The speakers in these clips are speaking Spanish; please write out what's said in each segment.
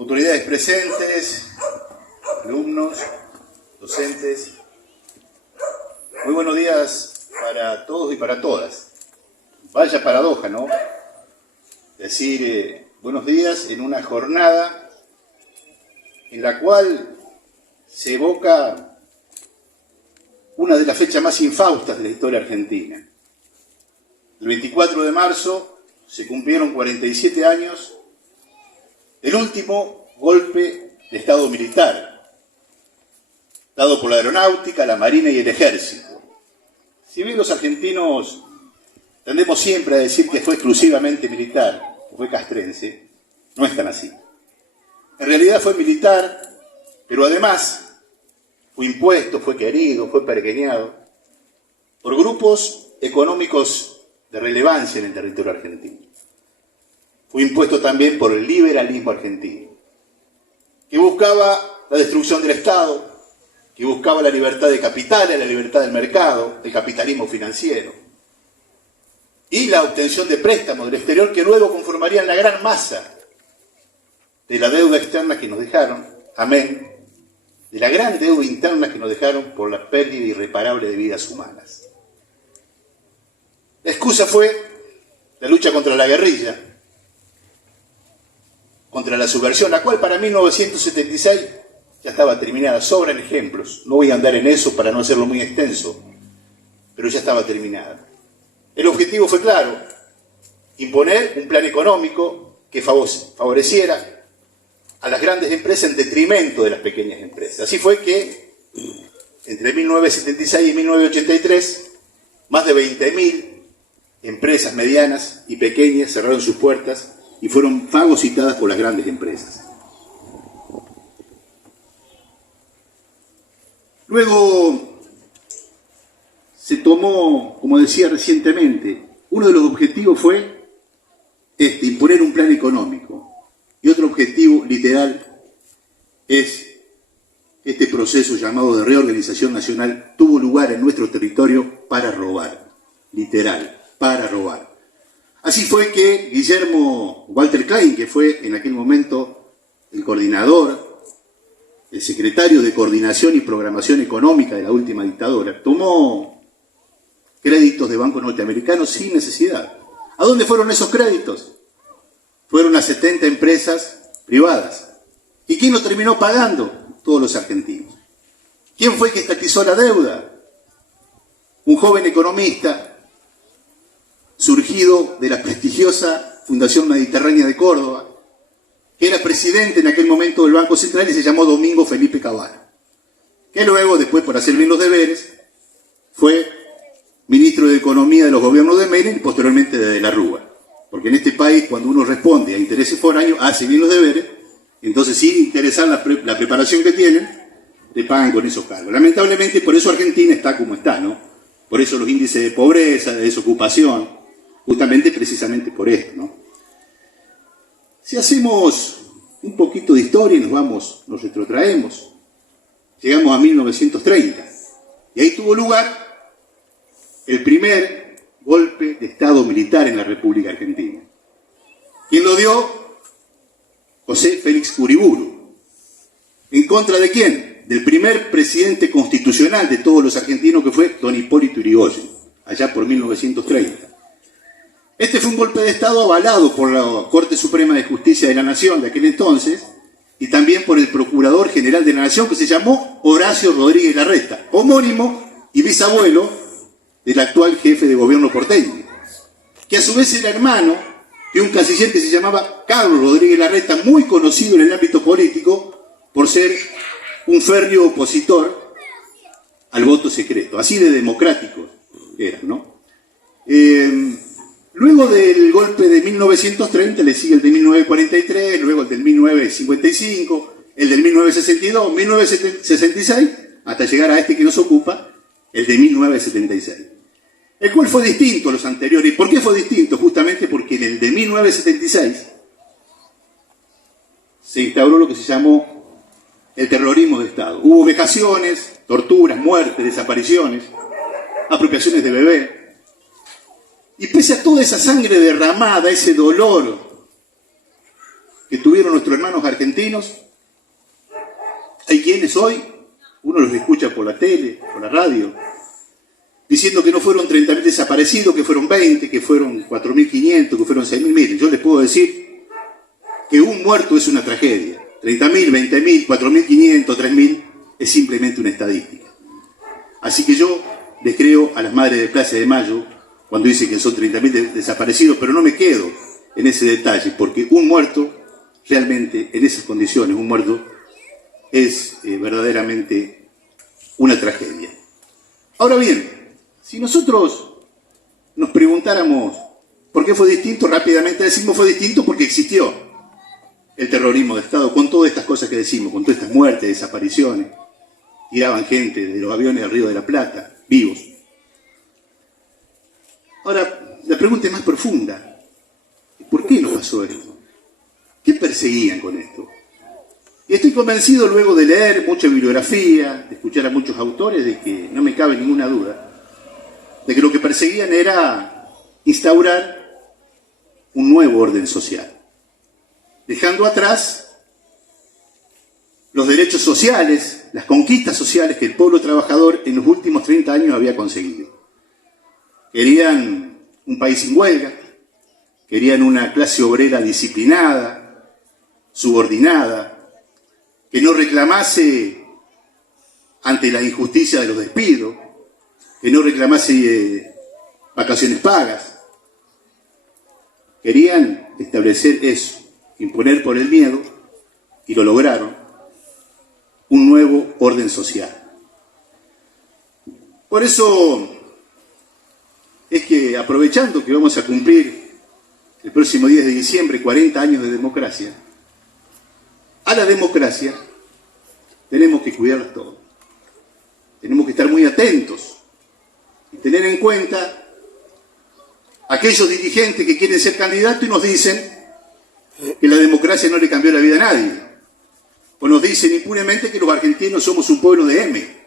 autoridades presentes, alumnos, docentes, muy buenos días para todos y para todas. Vaya paradoja, ¿no? Decir buenos días en una jornada en la cual se evoca una de las fechas más infaustas de la historia argentina. El 24 de marzo se cumplieron 47 años del último golpe de Estado militar, dado por la aeronáutica, la marina y el ejército. Si bien los argentinos tendemos siempre a decir que fue exclusivamente militar, que fue castrense, no es tan así. En realidad fue militar, pero además fue impuesto, fue querido, fue pergeñado por grupos económicos de relevancia en el territorio argentino. Fue impuesto también por el liberalismo argentino, que buscaba la destrucción del Estado, que buscaba la libertad de capitales, la libertad del mercado, el capitalismo financiero, y la obtención de préstamos del exterior que luego conformarían la gran masa de la deuda externa que nos dejaron, amén, de la gran deuda interna que nos dejaron por la pérdida irreparable de vidas humanas. La excusa fue la lucha contra la guerrilla, contra la subversión, la cual para 1976 ya estaba terminada. Sobran ejemplos, no voy a andar en eso para no hacerlo muy extenso, pero ya estaba terminada. El objetivo fue claro: imponer un plan económico que favoreciera a las grandes empresas en detrimento de las pequeñas empresas. Así fue que entre 1976 y 1983 más de 20.000 empresas medianas y pequeñas cerraron sus puertas y fueron fagocitadas por las grandes empresas. Luego se tomó, como decía recientemente, uno de los objetivos fue imponer un plan económico. Y otro objetivo literal es este proceso llamado de reorganización nacional tuvo lugar en nuestro territorio para robar, literal, para robar. Así fue que Guillermo Walter Klein, que fue en aquel momento el coordinador, el secretario de Coordinación y Programación Económica de la última dictadura, tomó créditos de bancos norteamericanos sin necesidad. ¿A dónde fueron esos créditos? Fueron a 70 empresas privadas. ¿Y quién lo terminó pagando? Todos los argentinos. ¿Quién fue el que estatizó la deuda? Un joven economista surgido de la prestigiosa Fundación Mediterránea de Córdoba, que era presidente en aquel momento del Banco Central y se llamó Domingo Felipe Cavara, que luego, después por hacer bien los deberes, fue ministro de Economía de los gobiernos de Menem y posteriormente de la Rúa. Porque en este país, cuando uno responde a intereses foráneos, hace bien los deberes, entonces sin interesar la preparación que tienen, te pagan con esos cargos. Lamentablemente, por eso Argentina está como está, ¿no? Por eso los índices de pobreza, de desocupación, justamente precisamente por esto, ¿no? Si hacemos un poquito de historia y nos retrotraemos, llegamos a 1930, y ahí tuvo lugar el primer golpe de Estado militar en la República Argentina. ¿Quién lo dio? José Félix Uriburu. ¿En contra de quién? Del primer presidente constitucional de todos los argentinos, que fue don Hipólito Yrigoyen, allá por 1930. Este fue un golpe de Estado avalado por la Corte Suprema de Justicia de la Nación de aquel entonces y también por el Procurador General de la Nación, que se llamó Horacio Rodríguez Larreta, homónimo y bisabuelo del actual jefe de gobierno porteño, que a su vez era hermano de un canciller que se llamaba Carlos Rodríguez Larreta, muy conocido en el ámbito político por ser un férreo opositor al voto secreto. Así de democrático era, ¿no? Luego del golpe de 1930 le sigue el de 1943, luego el del 1955, el del 1962, 1966, hasta llegar a este que nos ocupa, el de 1976. El cual fue distinto a los anteriores. ¿Por qué fue distinto? Justamente porque en el de 1976 se instauró lo que se llamó el terrorismo de Estado. Hubo vejaciones, torturas, muertes, desapariciones, apropiaciones de bebés. Y pese a toda esa sangre derramada, ese dolor que tuvieron nuestros hermanos argentinos. Hay quienes hoy, uno los escucha por la tele, por la radio, diciendo que no fueron 30.000 desaparecidos, que fueron 20, que fueron 4.500, que fueron 6.000. Miren, yo les puedo decir que un muerto es una tragedia. 30.000, 20.000, 4.500, 3.000 es simplemente una estadística. Así que yo les creo a las madres de Plaza de Mayo cuando dicen que son 30.000 desaparecidos, pero no me quedo en ese detalle, porque un muerto, realmente en esas condiciones, un muerto es verdaderamente una tragedia. Ahora bien, si nosotros nos preguntáramos por qué fue distinto, rápidamente decimos fue distinto porque existió el terrorismo de Estado, con todas estas cosas que decimos, con todas estas muertes, desapariciones, tiraban gente de los aviones del Río de la Plata, vivos. Ahora, la pregunta es más profunda. ¿Por qué nos pasó esto? ¿Qué perseguían con esto? Y estoy convencido, luego de leer mucha bibliografía, de escuchar a muchos autores, de que no me cabe ninguna duda, de que lo que perseguían era instaurar un nuevo orden social, dejando atrás los derechos sociales, las conquistas sociales que el pueblo trabajador en los últimos 30 años había conseguido. Querían un país sin huelga, querían una clase obrera disciplinada, subordinada, que no reclamase ante la injusticia de los despidos, que no reclamase vacaciones pagas. Querían establecer eso, imponer por el miedo, y lo lograron, un nuevo orden social. Por eso es que, aprovechando que vamos a cumplir el próximo 10 de diciembre 40 años de democracia, a la democracia tenemos que cuidarla todo. Tenemos que estar muy atentos y tener en cuenta aquellos dirigentes que quieren ser candidatos y nos dicen que la democracia no le cambió la vida a nadie. O nos dicen impunemente que los argentinos somos un pueblo de M.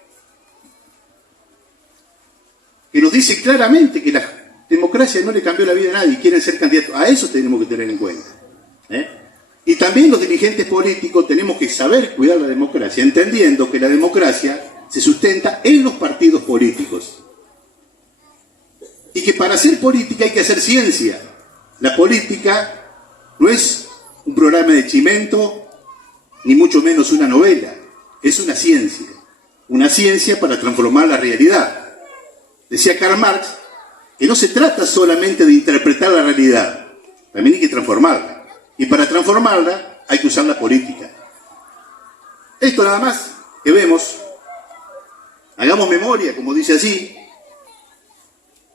Que nos dicen claramente que la democracia no le cambió la vida a nadie y quieren ser candidatos. A eso tenemos que tener en cuenta. Y también los dirigentes políticos tenemos que saber cuidar la democracia, entendiendo que la democracia se sustenta en los partidos políticos. Y que para hacer política hay que hacer ciencia. La política no es un programa de chimento, ni mucho menos una novela. Es una ciencia para transformar la realidad. Decía Karl Marx que no se trata solamente de interpretar la realidad, también hay que transformarla. Y para transformarla hay que usar la política. Esto nada más que vemos. Hagamos memoria, como dice así,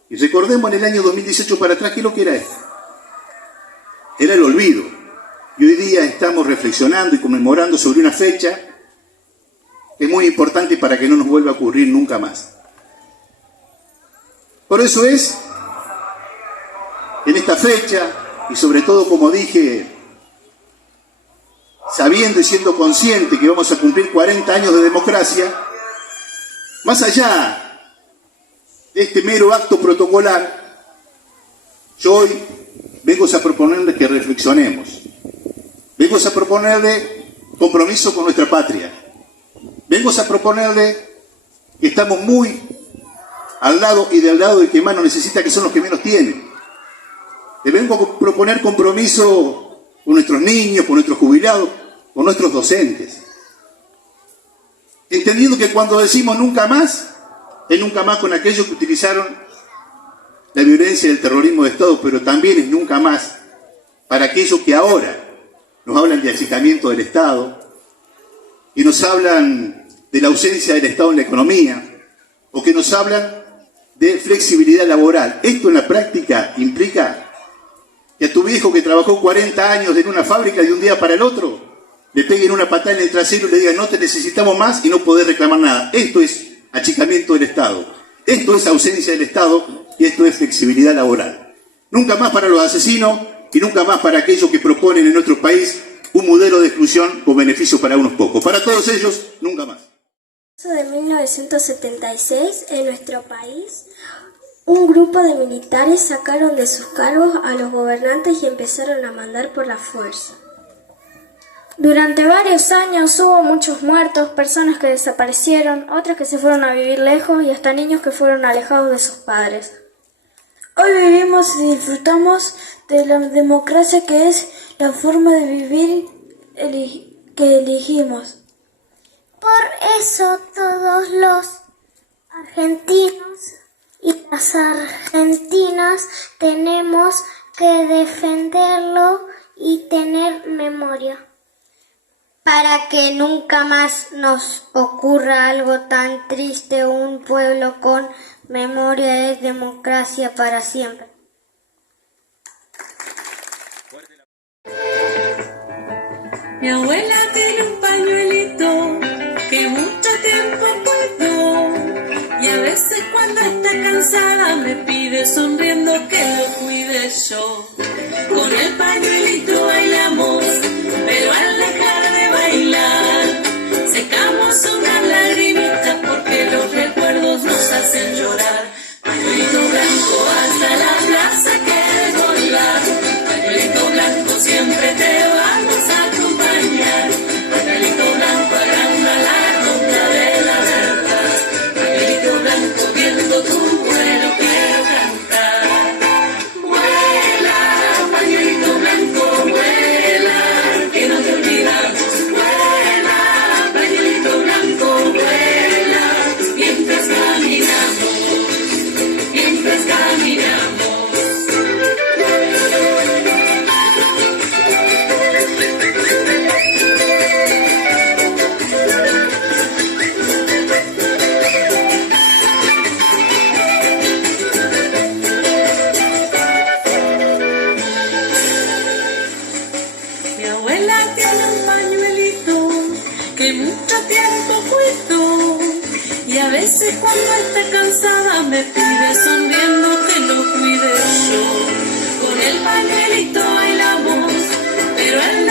y recordemos en el año 2018 para atrás, ¿qué es lo que era esto? Era el olvido. Y hoy día estamos reflexionando y conmemorando sobre una fecha que es muy importante para que no nos vuelva a ocurrir nunca más. Por eso es, en esta fecha, y sobre todo, como dije, sabiendo y siendo consciente que vamos a cumplir 40 años de democracia, más allá de este mero acto protocolar, yo hoy vengo a proponerles que reflexionemos. Vengo a proponerle compromiso con nuestra patria. Vengo a proponerle que estamos muy al lado y del lado del que más nos necesita, que son los que menos tienen. Le vengo a proponer compromiso con nuestros niños, con nuestros jubilados, con nuestros docentes. Entendiendo que cuando decimos nunca más, es nunca más con aquellos que utilizaron la violencia del terrorismo de Estado, pero también es nunca más para aquellos que ahora nos hablan de achicamiento del Estado, y nos hablan de la ausencia del Estado en la economía, o que nos hablan de flexibilidad laboral. Esto en la práctica implica que a tu viejo que trabajó 40 años en una fábrica de un día para el otro, le peguen una patada en el trasero y le digan no te necesitamos más y no podés reclamar nada. Esto es achicamiento del Estado. Esto es ausencia del Estado y esto es flexibilidad laboral. Nunca más para los asesinos y nunca más para aquellos que proponen en nuestro país un modelo de exclusión con beneficio para unos pocos. Para todos ellos, nunca más. De 1976, en nuestro país, un grupo de militares sacaron de sus cargos a los gobernantes y empezaron a mandar por la fuerza. Durante varios años hubo muchos muertos, personas que desaparecieron, otras que se fueron a vivir lejos y hasta niños que fueron alejados de sus padres. Hoy vivimos y disfrutamos de la democracia, que es la forma de vivir que elegimos. Por eso todos los argentinos y las argentinas tenemos que defenderlo y tener memoria, para que nunca más nos ocurra algo tan triste. Un pueblo con memoria es democracia para siempre. Mi abuela tiene un pañuelito que mucho tiempo cuidó, y a veces cuando está cansada me pide sonriendo que lo cuide yo. Con el pañuelito bailamos, pero al dejar de bailar secamos unas lagrimitas porque los recuerdos nos hacen llorar. Pañuelito blanco hasta la plaza que volar, pañuelito blanco siempre te vamos a acompañar. Pañuelito blanco agranda la ronda de la verdad, pañuelito blanco viendo tu vuelo quiero cantar. Vuela, pañuelito blanco, vuela, que no te olvidamos. Vuela, pañuelito blanco, vuela, mientras caminamos, mientras caminamos. Mi abuela tiene un pañuelito que mucho tiempo cuidó, y a veces cuando está cansada me pide sonriendo que lo cuide yo. Con el pañuelito bailamos, pero él